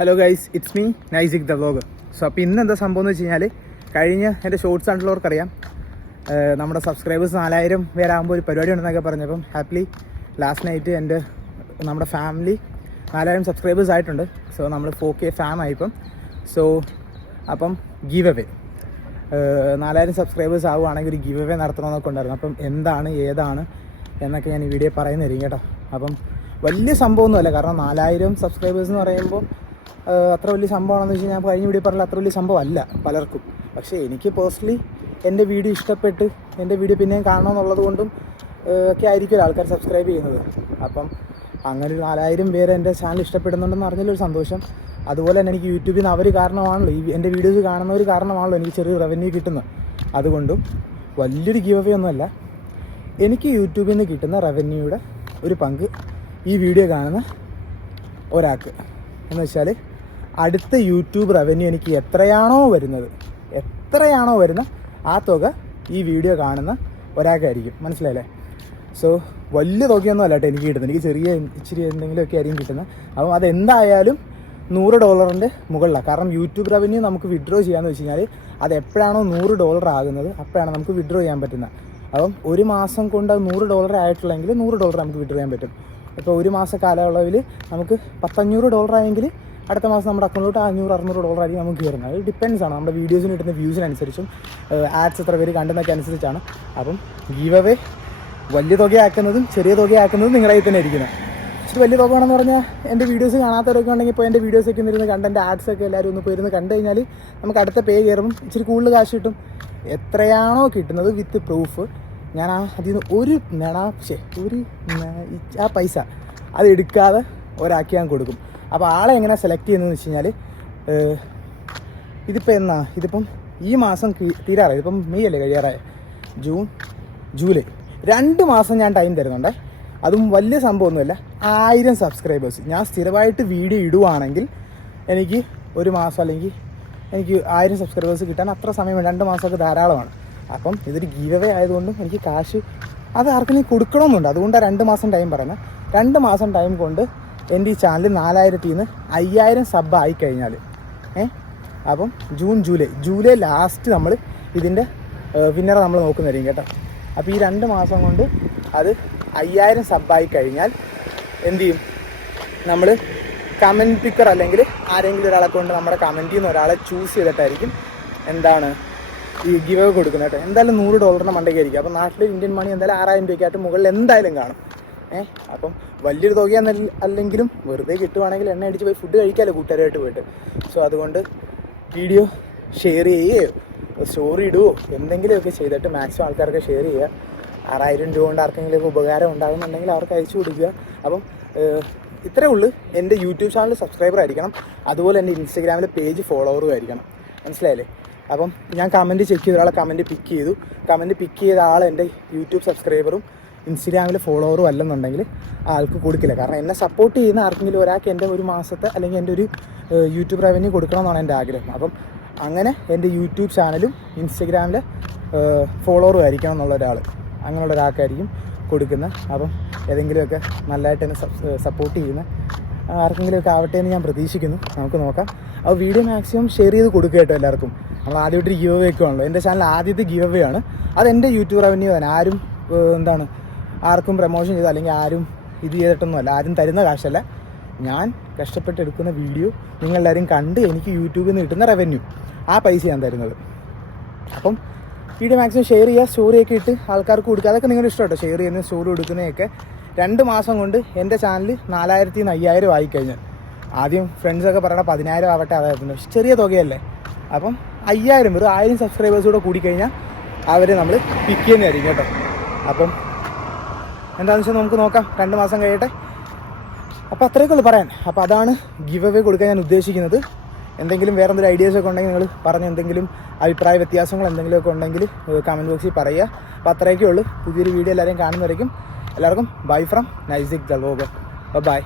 Hello guys, it's me Naisik the vlogger. So അപ്പോൾ ഇന്ന് എന്താ സംഭവം എന്ന് വെച്ച് കഴിഞ്ഞാൽ, കഴിഞ്ഞ എൻ്റെ ഷോർട്സ് കണ്ടുള്ളവർക്കറിയാം, നമ്മുടെ സബ്സ്ക്രൈബേഴ്സ് 4000 പേരാകുമ്പോൾ ഒരു പരിപാടി ഉണ്ടെന്നൊക്കെ പറഞ്ഞപ്പം ഹാപ്പിലി ലാസ്റ്റ് നൈറ്റ് നമ്മുടെ ഫാമിലി 4000 സബ്സ്ക്രൈബേഴ്സ് ആയിട്ടുണ്ട്. സോ നമ്മൾ 4K ഫാം ആയിപ്പം. സോ അപ്പം ഗീവ് അവേ 4000 സബ്സ്ക്രൈബേഴ്സ് ആവുകയാണെങ്കിൽ ഒരു ഗീവ് അവേ നടത്തണമെന്നൊക്കെ ഉണ്ടായിരുന്നു. അപ്പം എന്താണ് ഏതാണ് എന്നൊക്കെ ഞാൻ ഈ വീഡിയോ പറയുന്നതായിരിക്കും കേട്ടോ. അപ്പം വലിയ സംഭവമൊന്നുമല്ല, കാരണം 4000 സബ്സ്ക്രൈബേഴ്സ് എന്ന് പറയുമ്പോൾ അത്ര വലിയ സംഭവമാണെന്ന് വെച്ച് കഴിഞ്ഞാൽ കഴിഞ്ഞ വീഡിയോ പറഞ്ഞാൽ അത്ര വലിയ സംഭവമല്ല പലർക്കും. പക്ഷേ എനിക്ക് പേഴ്സണലി എൻ്റെ വീഡിയോ ഇഷ്ടപ്പെട്ട് എൻ്റെ വീഡിയോ പിന്നെയും കാണണമെന്നുള്ളത് കൊണ്ടും ഒക്കെ ആയിരിക്കും ആൾക്കാർ സബ്സ്ക്രൈബ് ചെയ്യുന്നത്. അപ്പം അങ്ങനെ ഒരു 4000 പേര് എൻ്റെ ചാനൽ ഇഷ്ടപ്പെടുന്നുണ്ടെന്ന് അറിഞ്ഞൊരു സന്തോഷം. അതുപോലെ തന്നെ എനിക്ക് യൂട്യൂബിൽ നിന്ന് അവർ കാരണമാണല്ലോ, എൻ്റെ വീഡിയോസ് കാണുന്നവർ കാരണമാണല്ലോ എനിക്ക് ചെറിയ റവന്യൂ കിട്ടുന്നത്. അതുകൊണ്ടും വലിയൊരു ഗീവ് അവേ ഒന്നുമല്ല, എനിക്ക് യൂട്യൂബിൽ നിന്ന് കിട്ടുന്ന റവന്യൂയുടെ ഒരു പങ്ക് ഈ വീഡിയോ കാണുന്ന ഒരാൾക്ക് എന്ന് വെച്ചാൽ, അടുത്ത യൂട്യൂബ് റവന്യൂ എനിക്ക് എത്രയാണോ വരുന്ന ആ തുക ഈ വീഡിയോ കാണുന്ന ഒരാൾക്കായിരിക്കും. മനസ്സിലായില്ലേ? സോ വലിയ തുകയൊന്നും അല്ല കേട്ടോ എനിക്ക് കിട്ടുന്നത്, എനിക്ക് ഇച്ചിരി എന്തെങ്കിലുമൊക്കെ ആയിരിക്കും കിട്ടുന്നത്. അപ്പം അതെന്തായാലും $100 മുകളിലാണ്. കാരണം യൂട്യൂബ് റവന്യൂ നമുക്ക് വിഡ്രോ ചെയ്യാമെന്ന് വെച്ച് കഴിഞ്ഞാൽ അത് എപ്പോഴാണോ $100 ആകുന്നത് അപ്പോഴാണ് നമുക്ക് വിഡ്രോ ചെയ്യാൻ പറ്റുന്നത്. അപ്പം ഒരു മാസം കൊണ്ട് അത് $100 ആയിട്ടുള്ളെങ്കിൽ $100 നമുക്ക് വിഡ്രോ ചെയ്യാൻ പറ്റും. ഇപ്പോൾ ഒരു മാസ കാലയളവിൽ നമുക്ക് $500 ആയെങ്കിൽ അടുത്ത മാസം നമ്മുടെ അക്കൗണ്ടിലോട്ട് $500-600 ആയിരിക്കും നമുക്ക് കയറുന്നത്. അത് ഡിപ്പെൻസ് ആണ് നമ്മുടെ വീഡിയോസിന് കിട്ടുന്ന വ്യൂസിനനുസരിച്ചും ആഡ്സ് എത്ര പേര് കണ്ടെന്നൊക്കെ അനുസരിച്ചാണ്. അപ്പം ഗീവ് അവേ വലിയ തുകയാക്കുന്നതും ചെറിയ തുകയാക്കുന്നതും നിങ്ങളുടെ കയ്യിൽ തന്നെ ഇരിക്കുന്നത്. ഇച്ചിരി വലിയ തുക ആണെന്ന് പറഞ്ഞാൽ എൻ്റെ വീഡിയോസ് കാണാത്തവരൊക്കെ ഉണ്ടെങ്കിൽ ഇപ്പോൾ എൻ്റെ വീഡിയോസൊക്കെ ഇരുന്ന് കണ്ടെൻ്റെ ആഡ്സൊക്കെ എല്ലാവരും ഒന്ന് പോയിരുന്ന് കണ്ടു കഴിഞ്ഞാൽ നമുക്ക് അടുത്ത പേ കയറുമ്പം ഇച്ചിരി കൂടുതൽ കാശ് കിട്ടും. എത്രയാണോ കിട്ടുന്നത് വിത്ത് പ്രൂഫ് ഞാൻ അതിൽ നിന്ന് ആ പൈസ അത് എടുക്കാതെ ഒരാൾക്ക് ഞാൻ കൊടുക്കും. അപ്പോൾ ആളെ എങ്ങനെ സെലക്ട് ചെയ്യുന്നതെന്ന് വെച്ച് കഴിഞ്ഞാൽ, ഇതിപ്പം ഈ മാസം തീരാറായി. ഇതിപ്പം മെയ് അല്ലേ കഴിയാറായ, ജൂൺ ജൂലൈ 2 മാസം ഞാൻ ടൈം തരുന്നുണ്ട്. അതും വലിയ സംഭവമൊന്നുമില്ല. 1000 സബ്സ്ക്രൈബേഴ്സ് ഞാൻ സ്ഥിരമായിട്ട് വീഡിയോ ഇടുവാണെങ്കിൽ എനിക്ക് ഒരു മാസം അല്ലെങ്കിൽ എനിക്ക് 1000 സബ്സ്ക്രൈബേഴ്സ് കിട്ടാൻ അത്ര സമയം 2 മാസമൊക്കെ ധാരാളമാണ്. അപ്പം ഇതൊരു ഗീവ് അവേ ആയതുകൊണ്ടും എനിക്ക് കാശ് അത് ആർക്കെങ്കിലും കൊടുക്കണമെന്നുണ്ട്. അതുകൊണ്ടാണ് 2 മാസം ടൈം പറയുന്നത്. 2 മാസം ടൈം കൊണ്ട് എൻ്റെ ഈ ചാനൽ 4000 നിന്ന് 5000 സബ് ആയിക്കഴിഞ്ഞാൽ അപ്പം ജൂലൈ ലാസ്റ്റ് നമ്മൾ ഇതിൻ്റെ വിന്നറെ നമ്മൾ നോക്കുന്നതായിരിക്കും കേട്ടോ. അപ്പോൾ ഈ 2 മാസം കൊണ്ട് അത് 5000 സബ്ബായി കഴിഞ്ഞാൽ എന്ത് ചെയ്യും, നമ്മൾ കമൻറ്റ് പിക്കർ അല്ലെങ്കിൽ ആരെങ്കിലും ഒരാളെ കൊണ്ട് നമ്മുടെ കമൻറ്റിൽ നിന്ന് ഒരാളെ ചൂസ് ചെയ്തിട്ടായിരിക്കും എന്താണ് ഈ ഗിവ് അവേ കൊടുക്കുന്നത് കേട്ടോ. എന്തായാലും $100 മണ്ടയ്ക്കായിരിക്കും. അപ്പം നാട്ടിൽ ഇന്ത്യൻ മണി എന്തായാലും 6000 രൂപയ്ക്കായിട്ട് മുകളിൽ എന്തായാലും കാണും. അപ്പം വലിയൊരു തുകയെന്ന് അല്ലെങ്കിലും വെറുതെ കിട്ടുവാണെങ്കിൽ എണ്ണ അടിച്ച് പോയി ഫുഡ് കഴിക്കാമല്ലോ കൂട്ടുകാരായിട്ട് പോയിട്ട്. സോ അതുകൊണ്ട് വീഡിയോ ഷെയർ ചെയ്യുകയോ സ്റ്റോറി ഇടുകയോ എന്തെങ്കിലുമൊക്കെ ചെയ്തിട്ട് മാക്സിമം ആൾക്കാർക്ക് ഷെയർ ചെയ്യുക. 6000 രൂപ കൊണ്ട് ആർക്കെങ്കിലും ഉപകാരം ഉണ്ടാകുന്നുണ്ടെങ്കിൽ അവർക്ക് അയച്ചു കൊടുക്കുക. അപ്പം ഇത്രയേ ഉള്ളൂ. എൻ്റെ യൂട്യൂബ് ചാനൽ സബ്സ്ക്രൈബർ ആയിരിക്കണം, അതുപോലെ എൻ്റെ ഇൻസ്റ്റഗ്രാമിലെ പേജ് ഫോളോവറും ആയിരിക്കണം. മനസ്സിലായില്ലേ? അപ്പം ഞാൻ കമൻറ്റ് ചെക്ക് ചെയ്ത ഒരാളെ കമൻറ്റ് പിക്ക് ചെയ്തു. കമൻറ്റ് പിക്ക് ചെയ്ത ആൾ എൻ്റെ യൂട്യൂബ് സബ്സ്ക്രൈബറും ഇൻസ്റ്റഗ്രാമിൽ ഫോളോവറും അല്ലെന്നുണ്ടെങ്കിൽ ആൾക്ക് കൊടുക്കില്ല. കാരണം എന്നെ സപ്പോർട്ട് ചെയ്യുന്ന ആർക്കെങ്കിലും ഒരാൾക്ക് എൻ്റെ ഒരു മാസത്തെ അല്ലെങ്കിൽ എൻ്റെ ഒരു യൂട്യൂബ് റവന്യൂ കൊടുക്കണമെന്നാണ് എൻ്റെ ആഗ്രഹം. അപ്പം അങ്ങനെ എൻ്റെ യൂട്യൂബ് ചാനലും ഇൻസ്റ്റഗ്രാമിലെ ഫോളോവറും ആയിരിക്കണം എന്നുള്ള ഒരാൾ, അങ്ങനെയുള്ള ഒരാൾക്കായിരിക്കും കൊടുക്കുന്നത്. അപ്പം ഏതെങ്കിലുമൊക്കെ നല്ലതായിട്ട് എന്നെ സപ്പോർട്ട് ചെയ്യുന്ന ആർക്കെങ്കിലുമൊക്കെ ആവട്ടെ എന്ന് ഞാൻ പ്രതീക്ഷിക്കുന്നു. നമുക്ക് നോക്കാം. അപ്പോൾ വീഡിയോ മാക്സിമം ഷെയർ ചെയ്ത് കൊടുക്കുക കേട്ടോ എല്ലാവർക്കും. നമ്മൾ ആദ്യമായിട്ടൊരു ഗീവ് അവേ വെക്കുകയാണല്ലോ. എൻ്റെ ചാനൽ ആദ്യത്തെ ഗീവ് അവേ ആണ്. അതെൻ്റെ യൂട്യൂബ് റവന്യൂ തന്നെ. ആരും ആർക്കും പ്രമോഷൻ ചെയ്തോ അല്ലെങ്കിൽ ആരും ഇത് ചെയ്തിട്ടൊന്നുമല്ല, ആരും തരുന്ന കാശല്ല. ഞാൻ കഷ്ടപ്പെട്ടെടുക്കുന്ന വീഡിയോ നിങ്ങളെല്ലാവരും കണ്ട് എനിക്ക് യൂട്യൂബിൽ നിന്ന് കിട്ടുന്ന റവന്യൂ, ആ പൈസ ഞാൻ തരുന്നത്. അപ്പം വീഡിയോ മാക്സിമം ഷെയർ ചെയ്യുക, സ്റ്റോറിയൊക്കെ ഇട്ട് ആൾക്കാർക്ക് കൊടുക്കുക. അതൊക്കെ നിങ്ങളുടെ ഇഷ്ടം കേട്ടോ. ഷെയർ ചെയ്യുന്ന സ്റ്റോറി കൊടുക്കുന്നതൊക്കെ 2 മാസം കൊണ്ട് എൻ്റെ ചാനൽ 4000 നിന്ന് 5000 ആയിക്കഴിഞ്ഞാൽ, ആദ്യം ഫ്രണ്ട്സൊക്കെ പറയണ 10000 ആവട്ടെ, അതായിരുന്നു ചെറിയ തുകയല്ലേ. അപ്പം 5000 വെറും 1000 സബ്സ്ക്രൈബേഴ്സ് കൂടെ കൂടിക്കഴിഞ്ഞാൽ അവരെ നമ്മൾ പിക്ക് ചെയ്യുന്നതായിരിക്കും കേട്ടോ. അപ്പം എന്താണെന്ന് വെച്ചാൽ നമുക്ക് നോക്കാം, 2 മാസം കഴിയട്ടെ. അപ്പോൾ അത്രയൊക്കെ ഉള്ളൂ പറയാൻ. അപ്പോൾ അതാണ് ഗിവ് അവേ കൊടുക്കാൻ ഞാൻ ഉദ്ദേശിക്കുന്നത്. എന്തെങ്കിലും വേറെ എന്തെങ്കിലും ഐഡിയാസൊക്കെ ഉണ്ടെങ്കിൽ നിങ്ങൾ പറഞ്ഞ് എന്തെങ്കിലും അഭിപ്രായ വ്യത്യാസങ്ങൾ എന്തെങ്കിലുമൊക്കെ ഉണ്ടെങ്കിൽ കമൻറ്റ് ബോക്സിൽ പറയുക. അപ്പോൾ അത്രയൊക്കെ ഉള്ളൂ. പുതിയൊരു വീഡിയോ എല്ലാവരെയും കാണുന്നവരേക്കും എല്ലാവർക്കും ബൈ ഫ്രം നൈസിക് ദ വ്ലോഗർ. ബൈ.